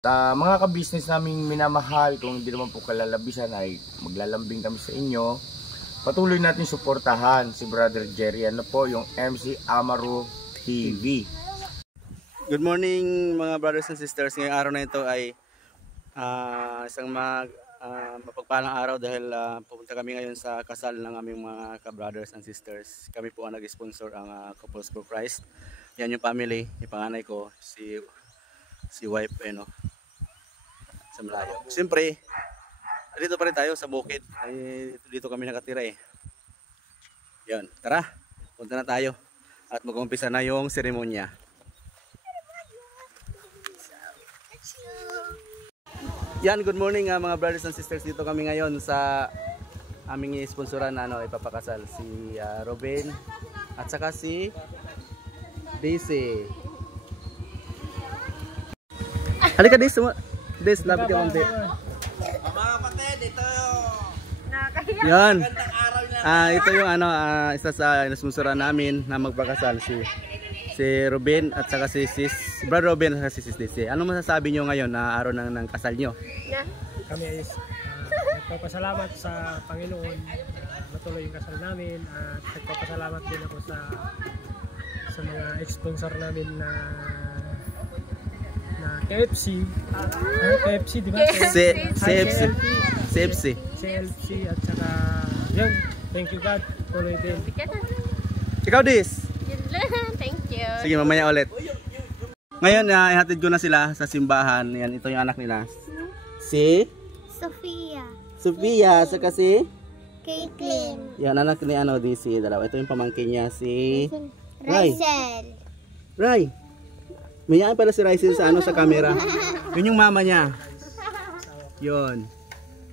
Mga ka-business naming minamahal, kung hindi naman po kalalabisan ay maglalambing kami sa inyo. Patuloy natin suportahan si Brother Jerry, ano po, yung MC Amaro TV. Good morning mga brothers and sisters. Ngayong araw na ito ay isang mapagpalang araw dahil pupunta kami ngayon sa kasal ng aming mga ka-brothers and sisters. Kami po ang nag-sponsor ang Couples for Christ. Yan yung family, yung panganay ko, si wife, sa malayo. Siyempre, dito pa rin tayo sa bukid. Dito kami nakatira eh. Yan, tara, punta na tayo at mag-umpisa na yung seremonya. Yan, good morning mga brothers and sisters. Dito kami ngayon sa aming sponsoran na ipapakasal, si Robin at saka si Daisy. Halika Daisy, lapit ka konti. Mga kapatid, ito yan. Ito yung isa sa sponsoran namin na magpakasal, si Robin at saka si Brother Robin at si Sis Daisy. Ano masasabi nyo ngayon na araw ng kasal nyo? Kami ay nagpapasalamat sa Panginoon matuloy yung kasal namin at nagpapasalamat din ako sa mga sponsor namin na KFC. KFC, di ba? CFC at saka yun, thank you God, tuloy din. Ikaw Dis? Thank you. Sige, mamaya ulit. Ngayon, ihatid ko na sila sa simbahan. Yan, ito yung anak nila. Si? Sophia, saka si? Caitlin. Yan, anak ni Daisy, dalawa. Ito yung pamangkin niya, si? Ray. Mayaan pala si Rysel sa camera. Yun yung mama niya. Yun.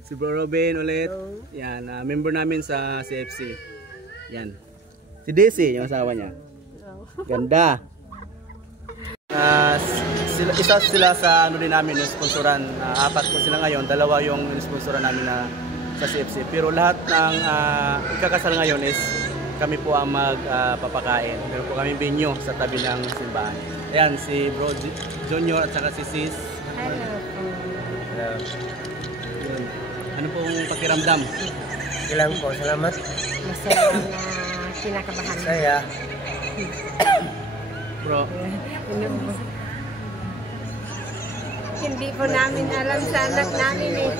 Si Bro Robin ulit. Yan, member namin sa CFC. Yan. Si Daisy, yung asawa niya. Ganda. Isa sila sa din namin yung sponsoran. Apat po sila ngayon. Dalawa yung sponsoran namin sa CFC. Pero lahat ng ikakasal ngayon is kami po ang magpapakain. Meron po kami venue sa tabi ng simbahan. Ayan, si Bro Junior at saka si Sis. Hello. Yun. Ano pong pakiramdam? Ilang po, salamat. Masaya na kinakabahan. Saya. Bro. Hindi po namin alam sa anak namin eh.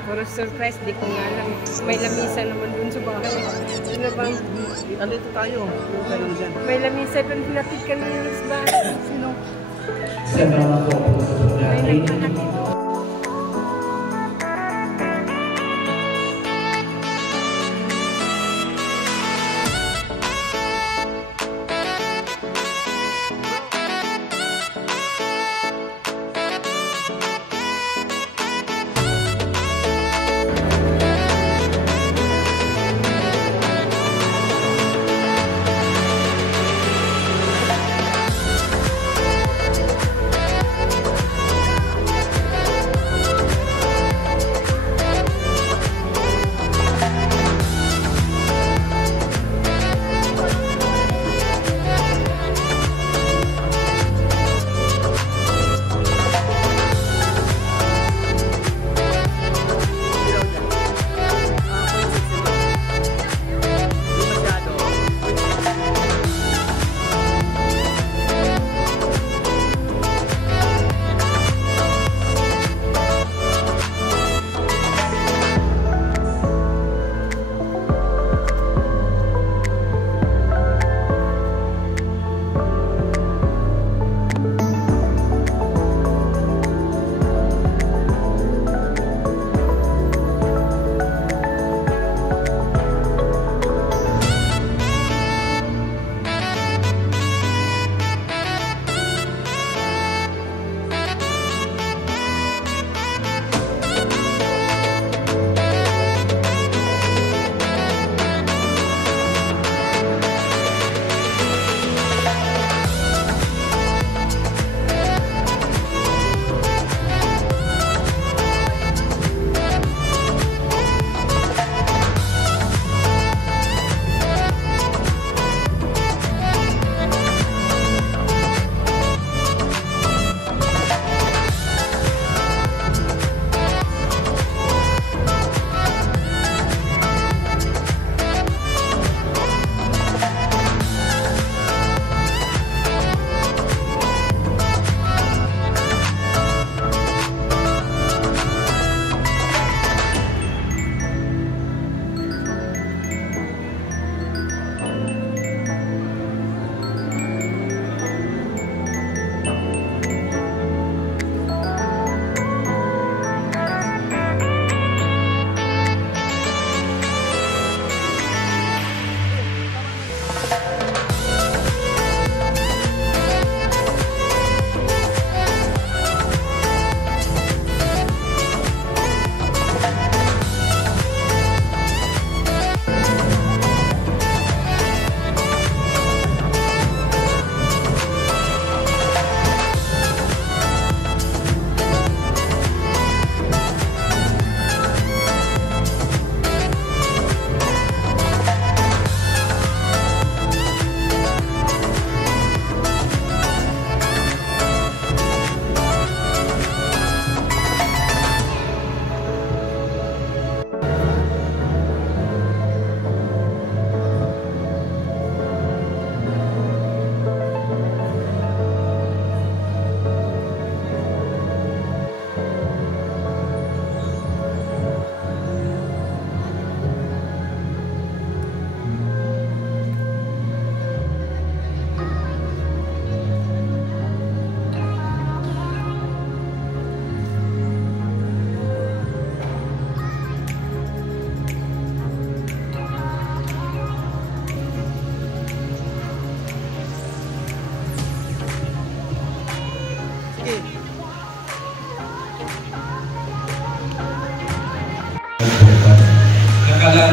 Puro surprise, di ko nga alam. May lamisa naman dun sa bahay. Ano bang? Andito tayo. May lamisa dun, pinatid ka na sa bahay. Sino? May nagpakatid.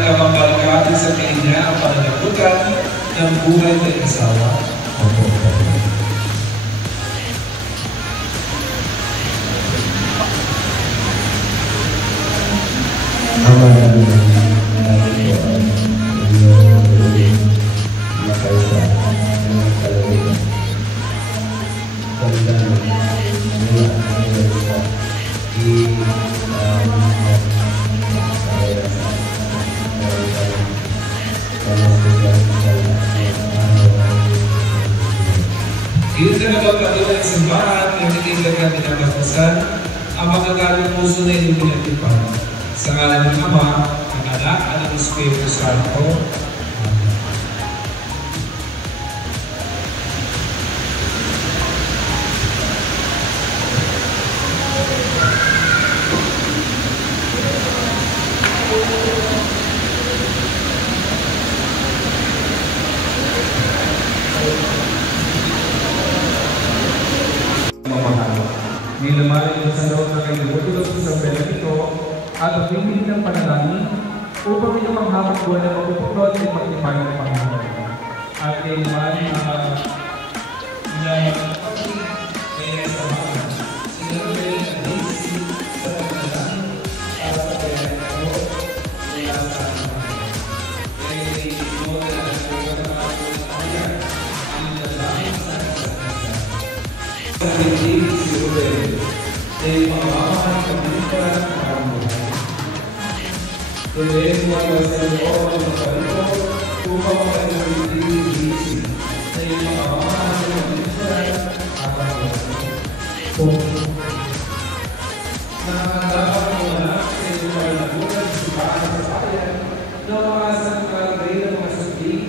ka bang balikapin sa kanya ang pananagutan ng buhay ng asawa? Opo. Dito na magpatuloy sa bahat ng itindag na pinapaspasan ang magagaling puso na inyong pinagtipan. Sa ngalan ng Ama, ng Anak, at ng Espiritu Santo. May lumalim sa loob ng kailubutilog sa belang ito at pagpipili ng panalangin upang inyong ang hawak buwan na magpupuklod ay pagtipayan ng Panginoon. At kay naman na kaya sa mga sinabi ng Daisy sa panalangin para sa kaya ito kaya sa mga kaya kay mo na kaya na kaya ang nalangin sa ay pangamahan ng pagkita ng pangamahan. Tuloy mo ang sa loob ng pagkita upang makailigid sa iyong pangamahan ng pagkita at pangamahan. Nakakadapat mo na sa iyong pangalagunan sa bahay sa bayan na mga sangkalagay ng mga sundin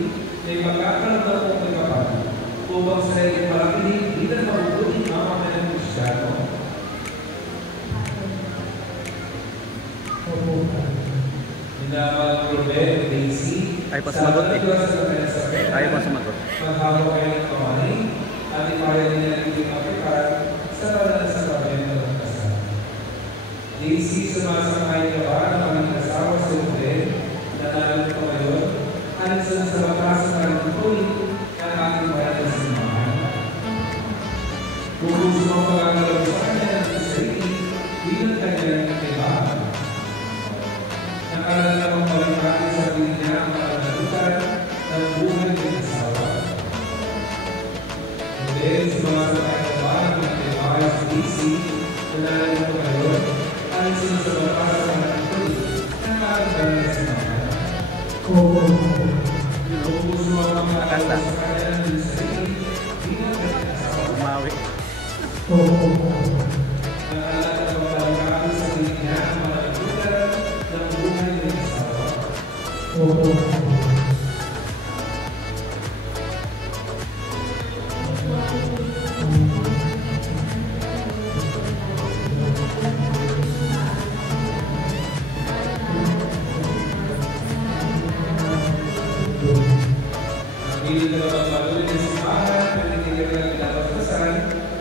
na ipagkakaroon ng pagkakapan upang sa iyong malakinig bilang mabubuting ang mga ng Kristyano. Hinaman Robert Daisy Ay pa sumagot eh. Ay pa sumagot. Maghawak kayo ng kamay at ipayan niya ng inyong apikan sa panahon sa pamilya ng kasal. Daisy, sumasangay ka ba ng aming asawa sa Robert na nalang ko ngayon ayon sa batas ng kanyang tuloy ng ating bayan ng simbahan? Bukus mo ang pagkakalaw sa kanya ng sarili bilang kanyang kaibahan. Nakala namang balikapin sa piling niya ang pananagutan ng buhay ng asawa. Then, sumasakay na ba ng kaibahan sa Daisy na nalang ko ngayon ayon sa batas ng kanyang tuloy ng ating bayan ng simbahan? Bukus mo ang pagkakalaw sa kanya ng sarili bilang kanyang asawa. Umawi.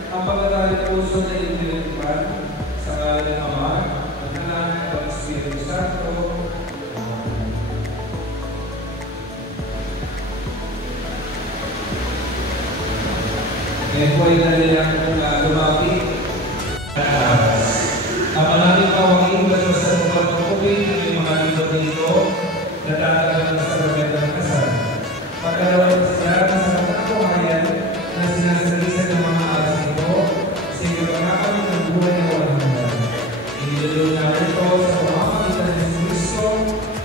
ang pagkakalit puso na itinitipan sa ngalan ng Ama, ng Anak, at ng Espiritu Santo. Ngayon po ay nalilang kong lumapit. Ang maraming pawangin ba sa mga pagkupin ng mga libot dito na tatagal na sa gabenda ng kasal. Pagkarawan sila sa katotohanan na sinasalisan ng mga alas nito sa ipagkakaroon ng buhay na walang hanggan. Iniluluto namin ito sa pamamagitan ng Kristo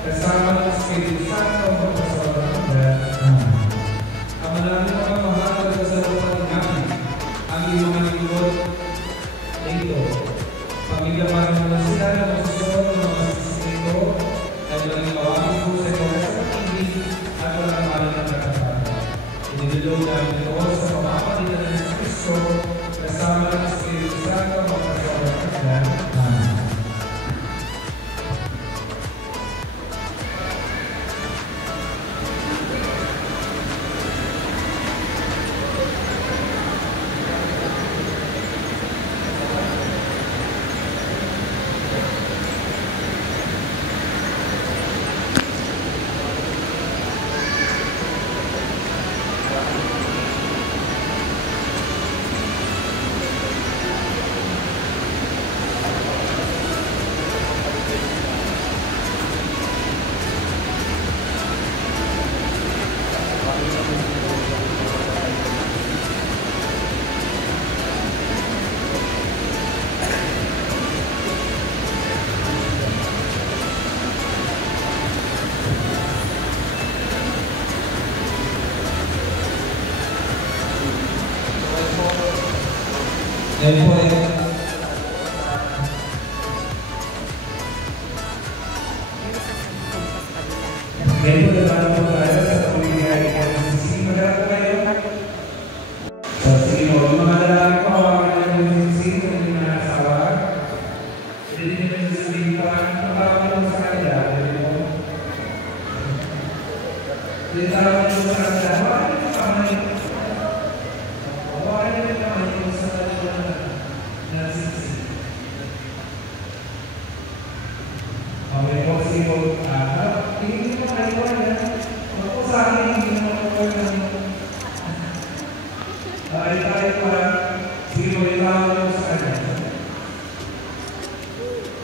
kasama ng Espiritu Santo hanggang sa walang hanggan. Ang maraming pagmamahal at kasalukuyan namin ang iyong mga libot dito. Pagigyaman mo na sila na masusunod ng mga sisito at maging kawagin po sa ito sa pag-ibig at walang malang ng katapan. Iniluluto namin ito sa pamamagitan ng Kristo kasama ng Espiritu Santo hanggang sa walang hanggan. Amen.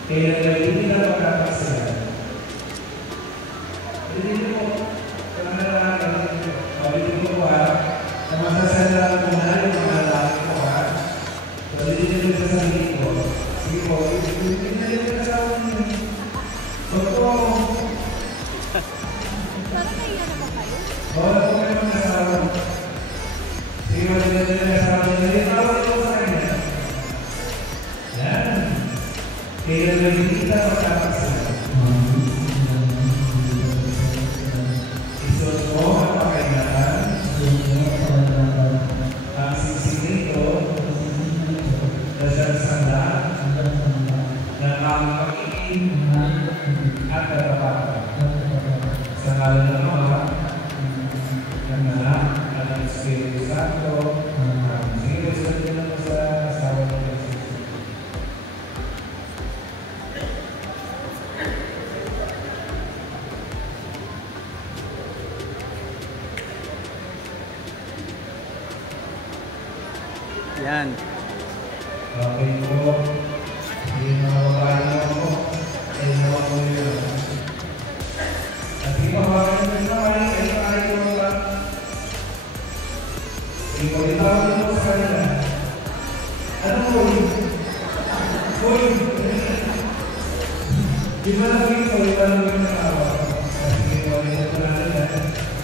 Kaya hindi na magkakasiyan. Hindi mo, mabili ko na masasala ko na yung mga lalaki ko so hindi nyo sa sarili ko. Sige po, hindi nyo yung kasawa nyo. Opo. Parang kaya na ba kayo? Oo, ako kayo mga kasawa. Sige po, hindi nyo yung kasawa nyo. Hindi tawag ko sa kanya. Yan. Kaya hindi na magkakasiyan. Isos mo ang pakainatan. Ang singsing nito na siyang sanda ng aming pag-ibig at katapatan. Sa ngalan ng Ama, ng Anak, at ng Espiritu Santo. Sige po, sabihin lang po sa asawa ng Jesus. Yan. Okay po. Hindi na mababahan mo. Ay nawa mo yun. At hindi mababahan mo naman. Ay maaari mo ba? Hindi ko itawag mo sa kanila. Ano po yun? Uy! Di ba naging ko? Di ba naging nakawa? Kasi hindi ko ito na nila.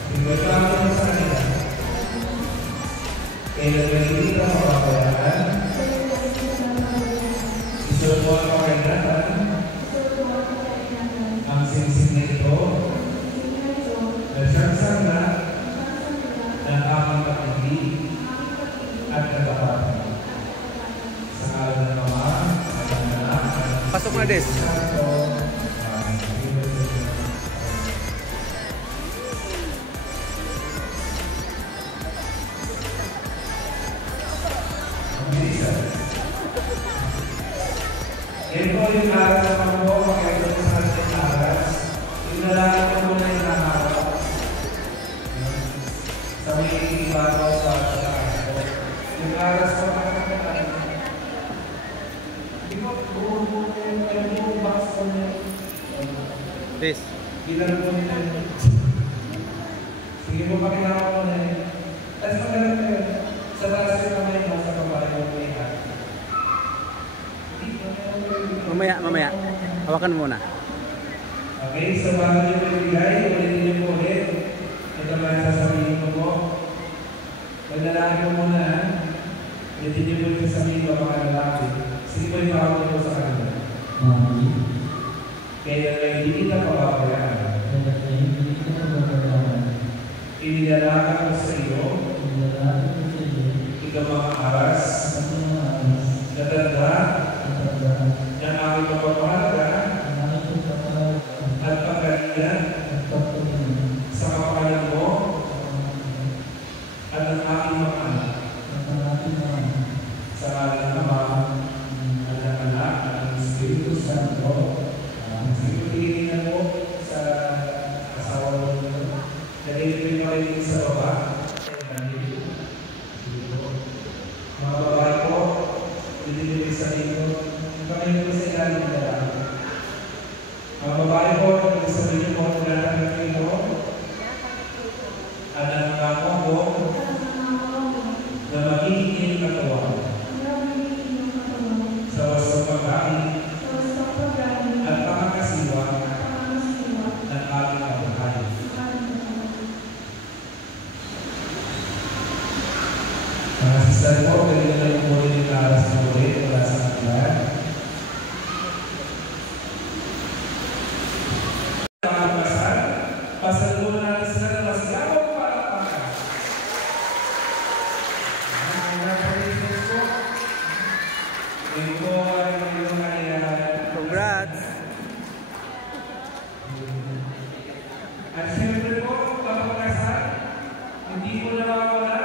Hindi ko itawag mo sa kanila. Kaya hindi ka mapapayagan. Isunod mo ang pakainatan. Ang singsing nito na siyang sangla ng aming pag-ibig at katapatan. Sa ngalan ng Ama, at ng Anak, at ng Pasok na, Des. Espiritu Santo. Yan po yung aras naman po, makikita sa ating aras. Inalagaan ko muna yung nakakaw. Sa may ibabaw sa aras. Yung aras ko nakakataan. Hindi ko, buo yung box ko niya. Des. Ilan po nila yun. Sige po, pakilala ko na yun. Tapos magalang kayo, sa taas yung kamay mo, sa babae yung may hat. Mamaya. Hawakan mo muna. Okay, so bago nyo ibigay, ulitin nyo po ulit. Ito mga sasabihin ko po. Paglalaki ko muna, ulitin nyo po yung sasabihin ko mga lalaki. Sige po yung tawag nyo po sa kanila. Kaya hindi kita pababayaan. Inilalakan ko sa iyo, ikaw mga aras, natanda, ng aming pagpapahalaga at pagkalian sa kapalan mo at ng aming mga anak. Sa ngalan ng Ama, at ng Anak, at ng Espiritu Santo. Siguritin na po sa asawa mo. Nalilipin mo rin sa baba. Mga babae po, nililipin sa dito. Kami po sa ilalim na lang. Mga babae po, nagsasabihin po kung natanggap nito at ang mga ko na magiging katuwa sa wasang pagkain at pangakasiwa ng aming kabuhayan. Mga sister po, pwede na yung muli ng aras na muli mula sa kanila. Pasalubong natin sila ng masigabong palakpakan. Ito ay mayroong nangyayari. Congrats! At siyempre po, kapag kasal, hindi ko nawawala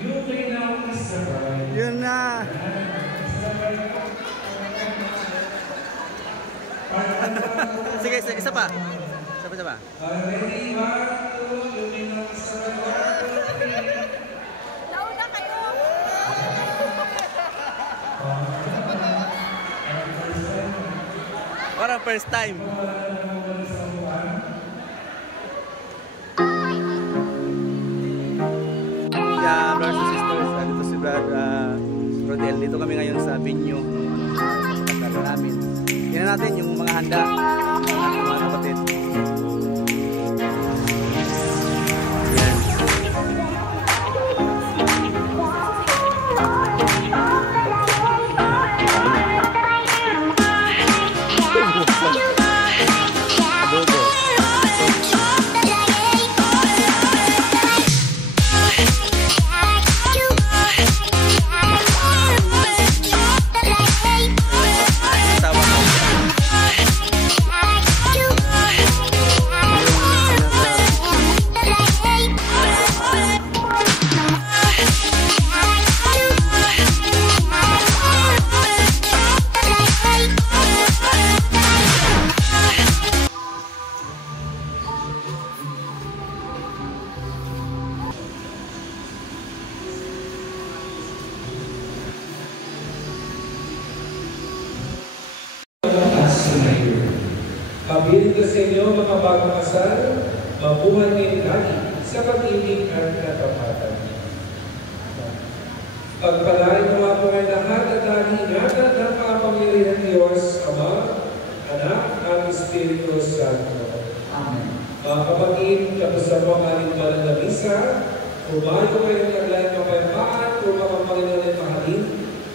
yung may naong Mr. Brian. Yun na! Mr. Brian po. Sige, isa pa. Isa pa. Ready, 1, 2, yung may naong Mr. Brian. Nauna kayo! Parang first time. Yeah, brothers and sisters, dito si Brad Rodel. Dito kami ngayon sa venue ng kasal namin. Tingnan natin yung mga handa ng mga kapatid. Yan. Adobo. Pabiling ka sa inyo mga bagong kasal, mabuhay ngayong lagi sa pag-ibig at katapatan. Pagpalain naman po ay lahat at lagi ingatan ng makapangyarihan ng Diyos, Ama, Anak, at Espiritu Santo. Amen. Mga kapatid, tapos sa mga alimbalan na misa, umayo kayo ng naglayang kapayapaan, upang ang Panginoon ay mahalin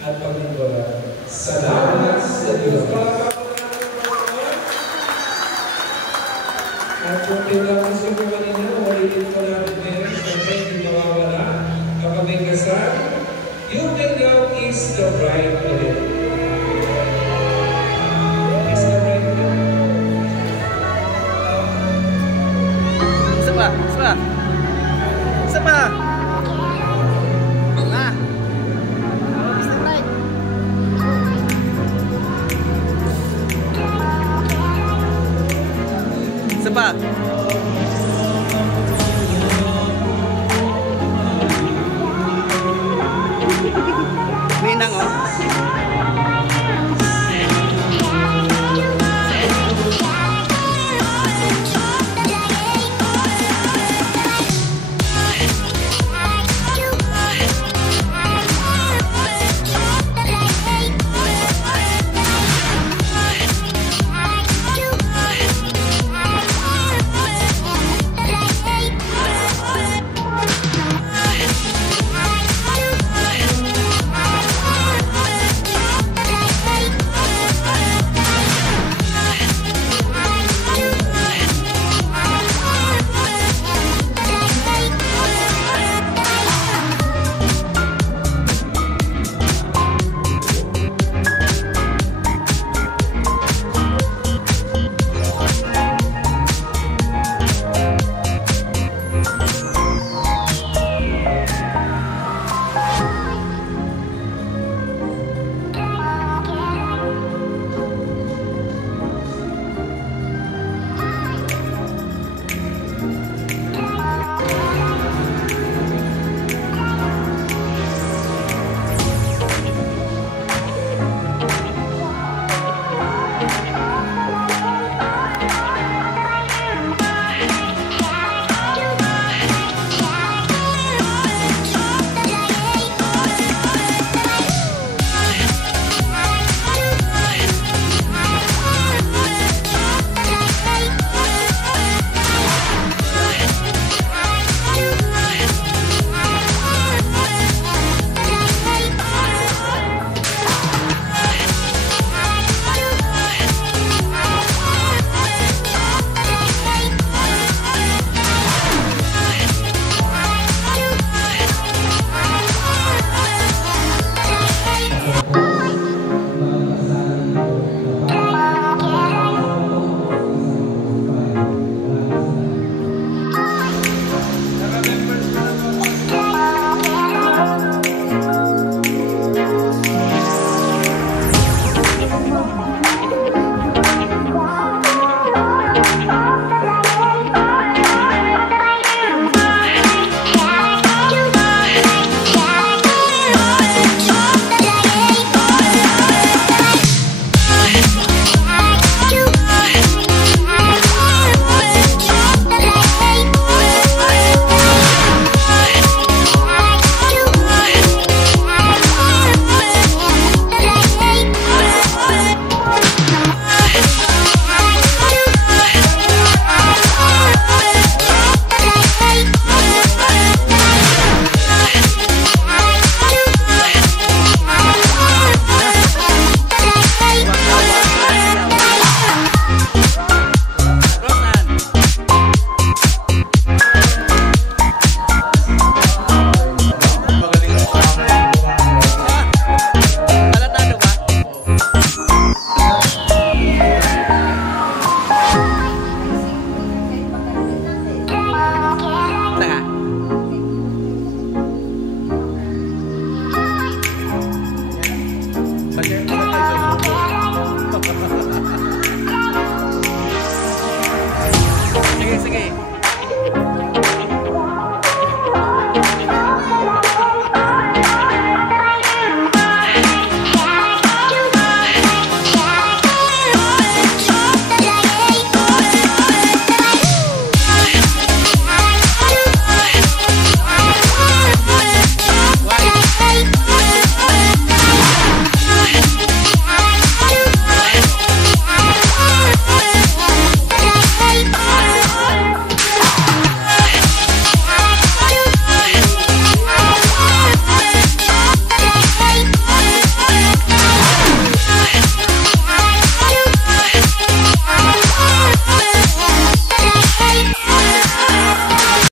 at paglingkuran. Salamat sa Diyos. At kung tinapos ko po kanina, ulitin ko natin ngayon, siyempre hindi mawawala kapag may kasal, you may now kiss the bride ulit. Kiss the bride ulit. Isa pa, isa pa. Isa pa. Ah. Kiss the bride. Isa pa. Minang oh. Kaya,